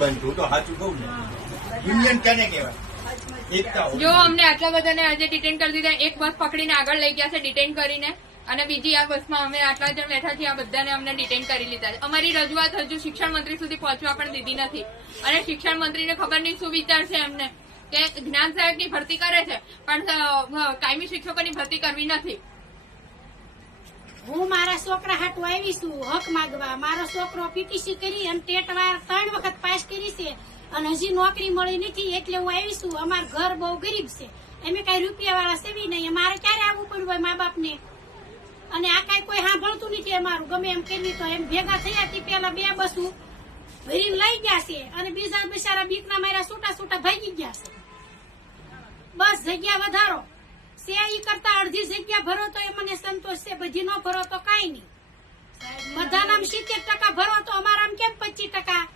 બનતું તો સાચું કહું ને યુનિયન કેને કહેવાય? એકતા હોવી જો અમને આટલા બધાને આજે ડિટેન કરી દીધા, એક બસ પકડીને આગળ લઈ ગયા છે ડિટેન કરીને, અને બીજી આ બસમાં અમે આટલા જણ બેઠા છીએ, આ બધાને અમને ડિટેન કરી લીધા છે. અમારી રજૂઆત હજુ શિક્ષણ મંત્રી સુધી પહોંચવા પણ દીધી નથી, અને શિક્ષણ મંત્રીને ખબર નહીં શું વિચાર છે એમને કે જ્ઞાન સહાયકની ભરતી કરે છે પણ કાયમી શિક્ષકોની ભરતી કરવી નથી. હું મારા છોકરા હાટુ આવી છું હક માંગવા. મારો છોકરો પીટીસી કરી અને ટેટ વાર 3 વખત પાસ કરી છે અને હજી નોકરી મળી નથી, એટલે હું આવી છું. અમારું ઘર બહુ ગરીબ છે, અમે કઈ રૂપિયા વાળા સેવી નહીં, મારે ક્યારે આવવું પડ્યું હોય મા બાપ ને, અને આ કઈ કોઈ સાંભળતું નથી અમારું. ગમે એમ કરવી તો એમ ભેગા થયા તે પેલા 2 બસો ભરીને લઈ ગયા છે, અને બીજા બિચારા બીકના મારા છૂટા ભાગી ગયા છે. બસ જગ્યા વધારો છે, ઈ કરતા અડધી જગ્યા ભરો તો એ મને સંતોષ છે, બધી ન ભરો તો કઈ નહીં. બધાના 70% ભરો તો અમારા કેમ 25%?